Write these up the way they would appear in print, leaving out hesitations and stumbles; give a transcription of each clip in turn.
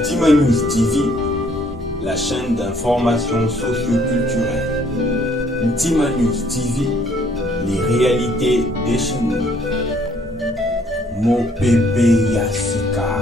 Ntima News TV, la chaîne d'information socio-culturelle. Ntima News TV, les réalités des chez nous. Mon bébé Yassika.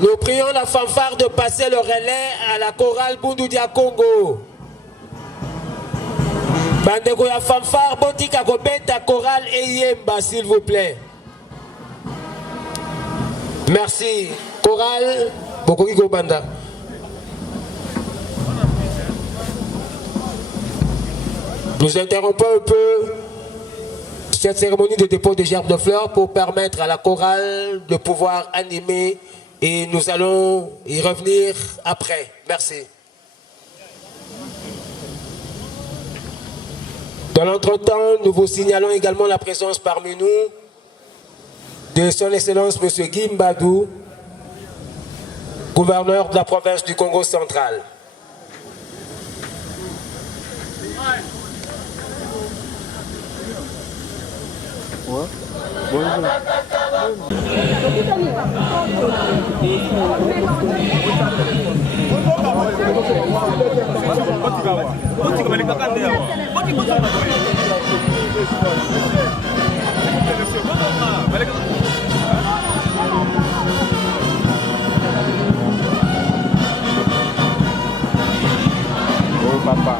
Nous prions la fanfare de passer le relais à la chorale Bundu Dia Congo. Bandeko ya fanfare botika kobeta chorale Eyemba s'il vous plaît. Merci. Chorale Bokoki Gobanda. Nous interrompons un peu cette cérémonie de dépôt des gerbes de fleurs pour permettre à la chorale de pouvoir animer. Et nous allons y revenir après. Merci. Dans l'entretemps, nous vous signalons également la présence parmi nous de son Excellence M. Guy Mbadou, gouverneur de la province du Congo central. Ouais. Bonjour. Oh papa.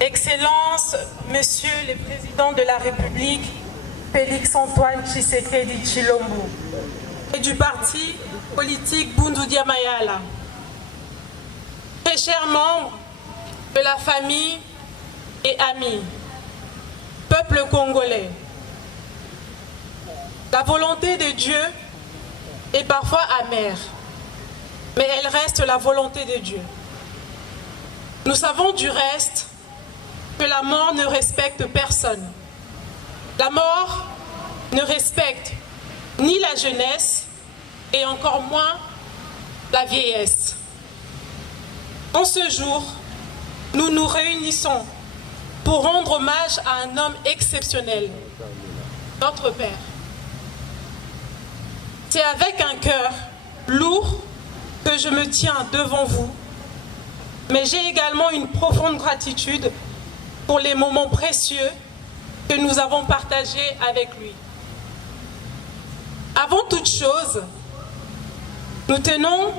Excellences, Monsieur le Président de la République, Félix-Antoine Tshisekedi Tshilombo, et du parti politique Bundudia Mayala, très chers membres de la famille et amis, peuple congolais, la volonté de Dieu est parfois amère, mais elle reste la volonté de Dieu. Nous savons du reste que la mort ne respecte personne. La mort ne respecte ni la jeunesse et encore moins la vieillesse. En ce jour, nous nous réunissons pour rendre hommage à un homme exceptionnel, notre Père. C'est avec un cœur lourd que je me tiens devant vous, mais j'ai également une profonde gratitude pour les moments précieux que nous avons partagés avec lui. Avant toute chose, nous tenons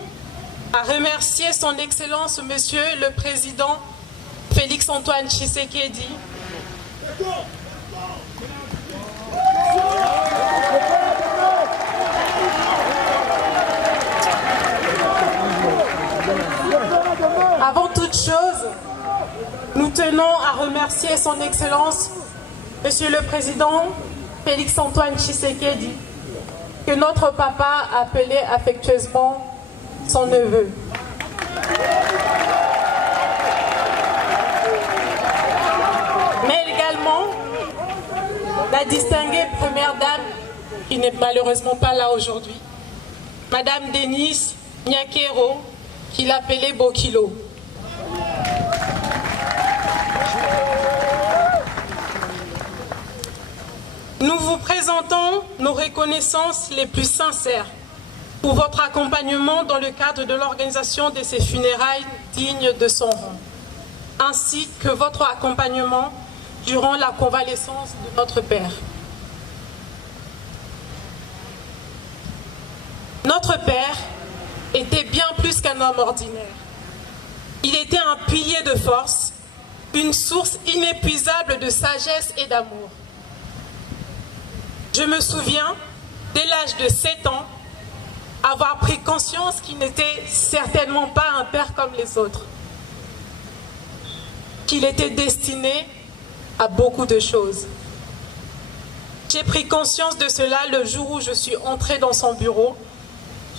à remercier son Excellence Monsieur le Président Félix-Antoine Tshisekedi Avant toute chose, nous tenons à remercier son Excellence Monsieur le Président Félix-Antoine Tshisekedi, que notre papa appelait affectueusement son neveu. Mais également la distinguée première dame, qui n'est malheureusement pas là aujourd'hui, Madame Denise Nyakero, qui l'appelait Bokilo. Nous vous présentons nos reconnaissances les plus sincères pour votre accompagnement dans le cadre de l'organisation de ces funérailles dignes de son rang, ainsi que votre accompagnement durant la convalescence de notre Père. Notre Père était bien plus qu'un homme ordinaire. Il était un pilier de force, une source inépuisable de sagesse et d'amour. Je me souviens, dès l'âge de 7 ans, avoir pris conscience qu'il n'était certainement pas un père comme les autres, qu'il était destiné à beaucoup de choses. J'ai pris conscience de cela le jour où je suis entrée dans son bureau.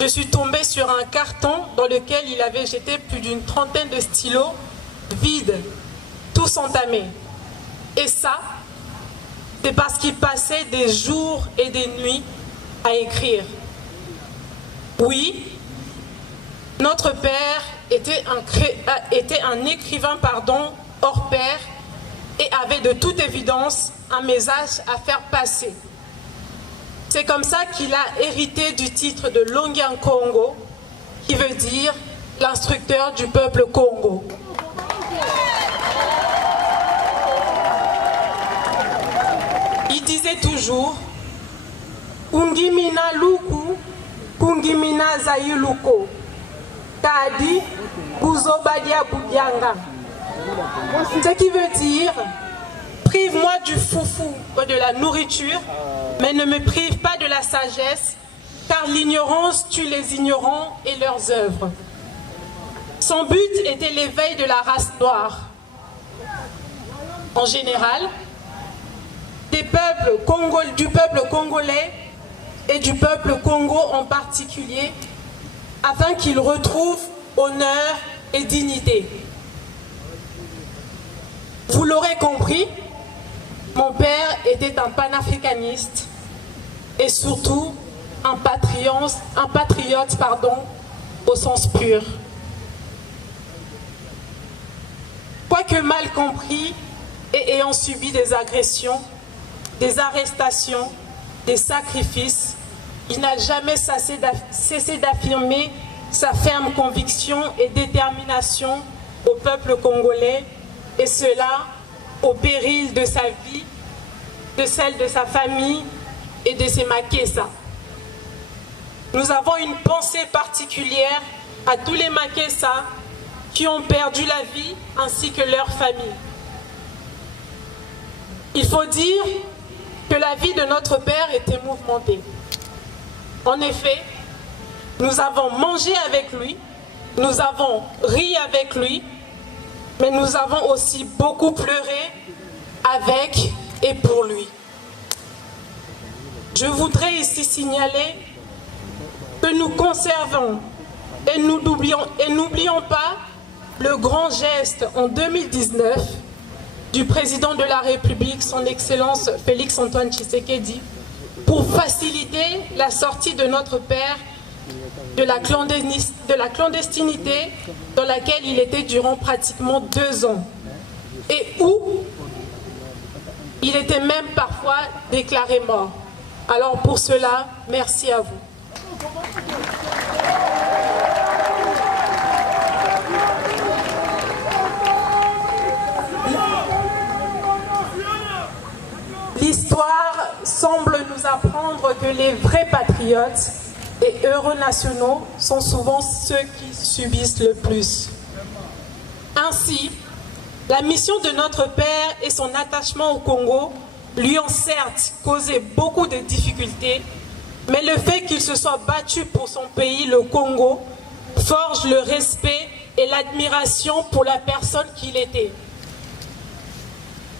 Je suis tombée sur un carton dans lequel il avait jeté plus d'une trentaine de stylos vides, tous entamés. Et ça, c'est parce qu'il passait des jours et des nuits à écrire. Oui, notre père était un écrivain hors pair et avait de toute évidence un message à faire passer. C'est comme ça qu'il a hérité du titre de Longian Congo, qui veut dire l'instructeur du peuple Congo. Il disait toujours Kungimina Luku, Kungimina Zayuluko, Kadi Buzobadia Budianga. Ce qui veut dire prive-moi du foufou ou de la nourriture, mais ne me prive pas de la sagesse, car l'ignorance tue les ignorants et leurs œuvres. Son but était l'éveil de la race noire. En général, du peuple congolais et du peuple Congo en particulier, afin qu'ils retrouvent honneur et dignité. Vous l'aurez compris, mon père était un panafricaniste et surtout un patriote, au sens pur. Quoique mal compris et ayant subi des agressions, des arrestations, des sacrifices, il n'a jamais cessé d'affirmer sa ferme conviction et détermination au peuple congolais, et cela au péril de sa vie, de celle de sa famille et de ses Makessa. Nous avons une pensée particulière à tous les Makessa qui ont perdu la vie ainsi que leurs familles. Il faut dire que la vie de notre père était mouvementée. En effet, nous avons mangé avec lui, nous avons ri avec lui, mais nous avons aussi beaucoup pleuré avec et pour lui. Je voudrais ici signaler que nous conservons et nous n'oublions pas le grand geste en 2019 du président de la République, son Excellence Félix Antoine Tshisekedi, pour faciliter la sortie de notre père de la clandestinité dans laquelle il était durant pratiquement 2 ans et où il était même parfois déclaré mort. Alors pour cela, merci à vous. L'histoire semble nous apprendre que les vrais patriotes et héros nationaux sont souvent ceux qui subissent le plus. Ainsi, la mission de notre père et son attachement au Congo lui ont certes causé beaucoup de difficultés, mais le fait qu'il se soit battu pour son pays, le Congo, forge le respect et l'admiration pour la personne qu'il était.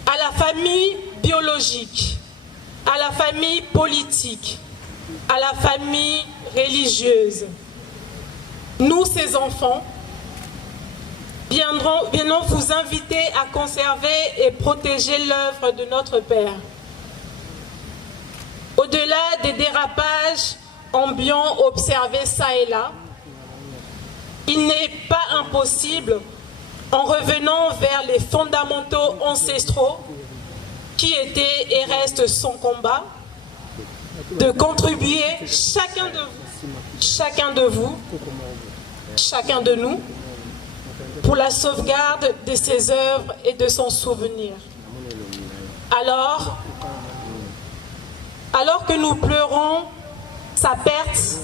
À la famille biologique, à la famille politique, à la famille religieuse, nous, ses enfants, viendrons vous inviter à conserver et protéger l'œuvre de notre Père. Au-delà des dérapages ambiants observés ça et là, il n'est pas impossible, en revenant vers les fondamentaux ancestraux qui étaient et restent son combat, de contribuer chacun de vous, chacun de nous, pour la sauvegarde de ses œuvres et de son souvenir. Alors que nous pleurons sa perte,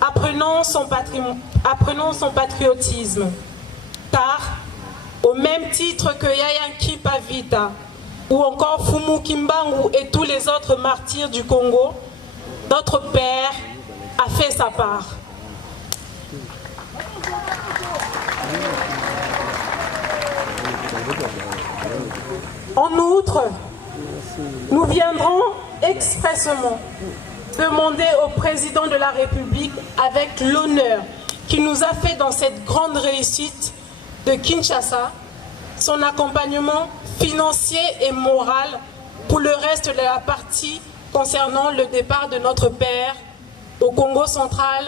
apprenons son patriotisme, car au même titre que Yaya Nkipa Vita ou encore Fumu Kimbangu et tous les autres martyrs du Congo, notre Père a fait sa part. En outre, nous viendrons expressément demander au président de la République, avec l'honneur qu'il nous a fait dans cette grande réussite de Kinshasa, son accompagnement financier et moral pour le reste de la partie concernant le départ de notre père au Congo central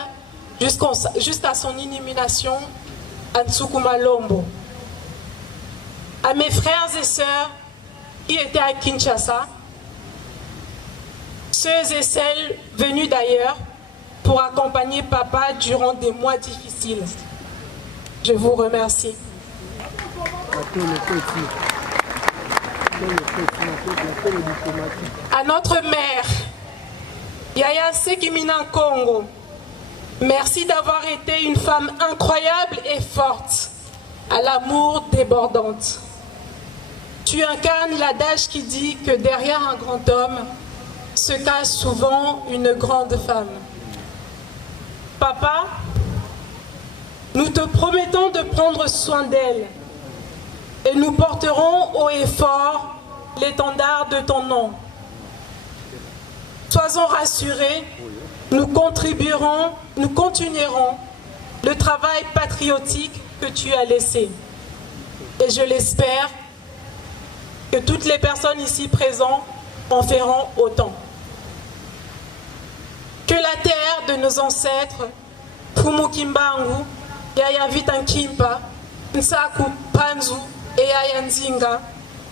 jusqu'à son illumination à Ntsukuma Lombo. À mes frères et sœurs qui étaient à Kinshasa, ceux et celles venus d'ailleurs pour accompagner papa durant des mois difficiles. Je vous remercie. À notre mère, Yaya Sekimina Congo, merci d'avoir été une femme incroyable et forte, à l'amour débordante. Tu incarnes l'adage qui dit que derrière un grand homme se cache souvent une grande femme. Papa, nous te promettons de prendre soin d'elle et nous porterons haut et fort l'étendard de ton nom. Sois-en rassurés, nous continuerons le travail patriotique que tu as laissé. Et je l'espère que toutes les personnes ici présentes en feront autant. Que la terre de nos ancêtres, Fumu Kimbangu, Yaya Vita Nkimpa, Nsaku Panzu et Yaya Nzinga,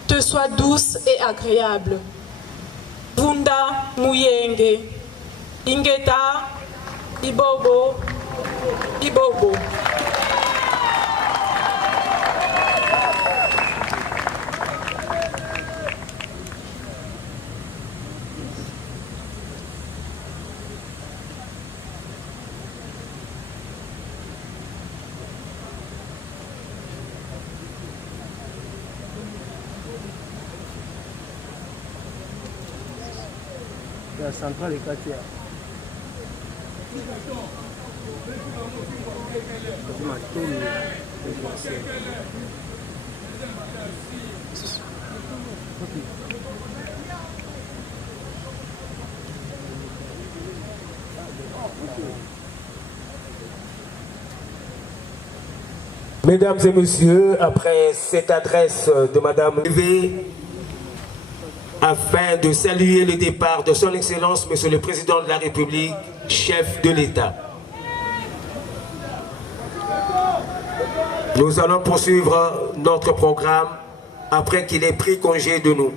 te soit douce et agréable. Vunda Muyenge, Ingeta, Ibobo, Ibobo. La centrale est Katia. Mesdames et messieurs, après cette adresse de Madame Levé, afin de saluer le départ de son Excellence, Monsieur le Président de la République, chef de l'État. Nous allons poursuivre notre programme après qu'il ait pris congé de nous.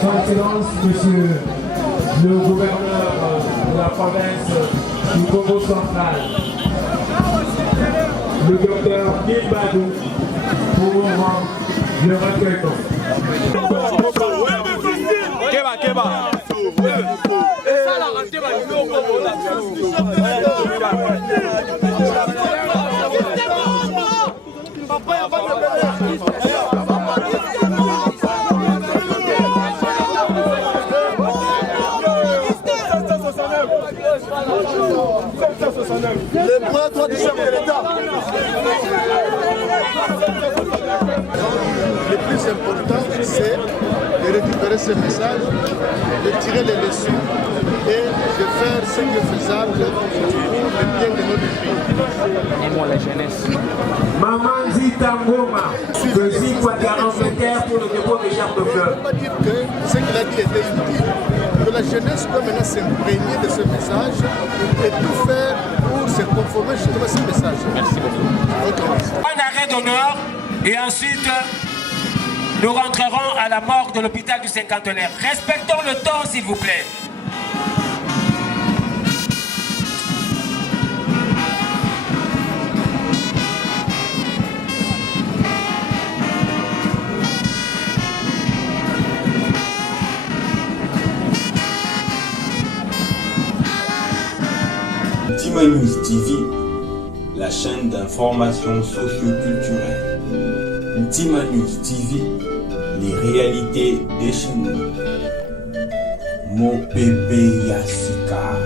Son Excellence, Monsieur le gouverneur de la province du Congo central, le docteur Bilbadou, pour le recueillement. Le bras droit du chef de l'État. Le plus important, c'est de récupérer ce message, de tirer les leçons et de faire ce qui est faisable pour le bien de notre pays. Et moi, la jeunesse. Maman Zita Ngoma, ceci quoi terre pour le dépôt des gerbes de fleurs. On ne peut pas dire que ce qu'il a dit était inutile. Que la jeunesse doit maintenant s'imprégner de ce message et tout faire pour se conformer justement à ce message. Merci beaucoup. Un arrêt d'honneur et ensuite nous rentrerons à la morgue de l'hôpital du Cinquantenaire. Respectons le temps, s'il vous plaît. Tima News TV, la chaîne d'information socio-culturelle. Tima News TV, les réalités des chez nous. Mon bébé Yassika.